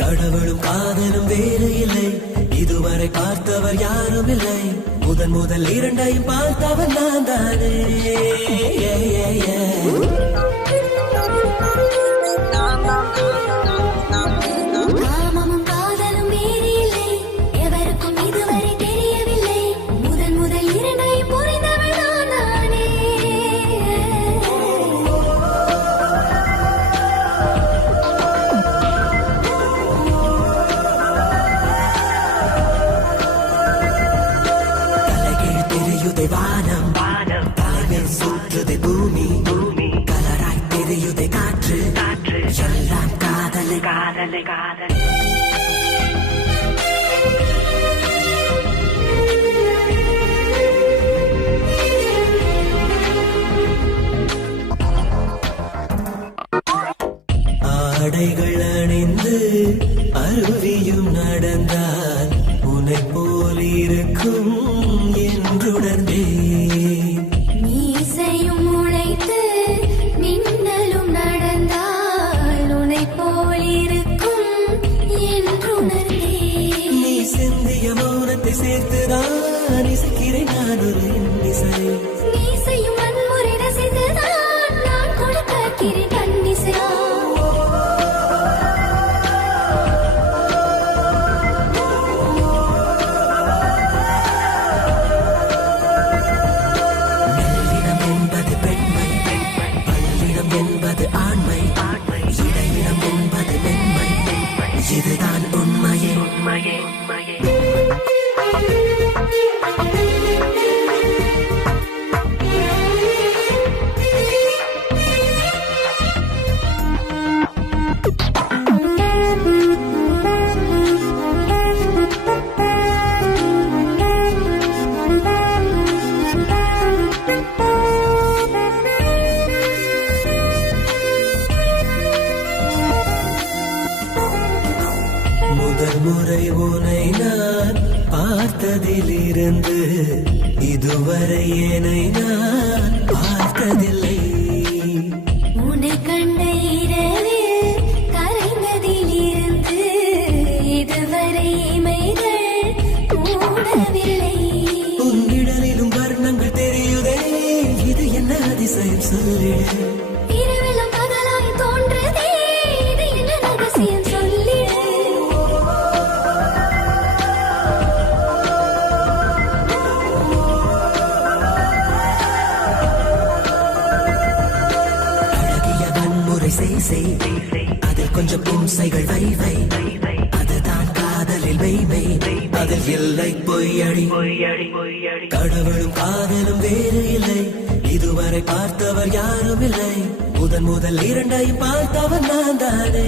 கடவுளும் காதலும் வேறு இல்லை, இதுவரை பார்த்தவர் யாரும் இல்லை. முதன் முதல் இரண்டையும் பார்த்தவர் நான் தானே. காமமும் காதலும் வேறு இல்லை, எவருக்கும் இதுவரை தெரியவில்லை. முதன் முதல் இரண்டையும் புரிந்தவர் நான் தானே. வானம் தலைமையில் சுற்றுதை பூமி, கலராய் தெரியுதை காற்று, எல்லாம் காதலை காதலை காதல். ஆடைகள் அணிந்து அருவியும் நடந்தால் உன்னை போல் இருக்கும் என்றுணர்ந்தே. மீசையும் உழைத்து மின்னலும் நடந்தால் உன்னை போல் இருக்கும் என்றுணர்ந்தே. நீ சிந்திய மௌனத்தை சேர்த்துதான் இசைக்கிறேன் நான் ஒரு இன்னிசை. மீசையும் வன்முறை ரசித்துதான் நான் கொடுக்கிறேன் கண்ணிசை. இதுதான் உண்மையே உண்மையே உண்மையே. முதல் முறை உன்னை நான் பார்த்ததிலிருந்து இதுவரை என்னை நான் பார்த்ததில்லை. உன்னை கண்ட இரவில் கரைந்ததிலிருந்து இதுவரை இமைகள் மூடவில்லை. உன்னிடலிலும் வர்ணங்கள் தெரியுதே, இது என்ன அதிசயம் சொல்லிடு. இரவெல்லாம் பகலாய் தோன்றதே, இது என்ன ரகசியம் சொல்லிடு. அதில் கொஞ்சம் இம்சைகள் வை, அதுதான் காதலில் மெய்மை, அதில் இல்லை பொய்யடி. கடவுளும் காதலும் வேறு இல்லை, இதுவரை பார்த்தவர் யாரும் இல்லை. முதன் முதல் இரண்டையும் பார்த்தவர் நான் தானே.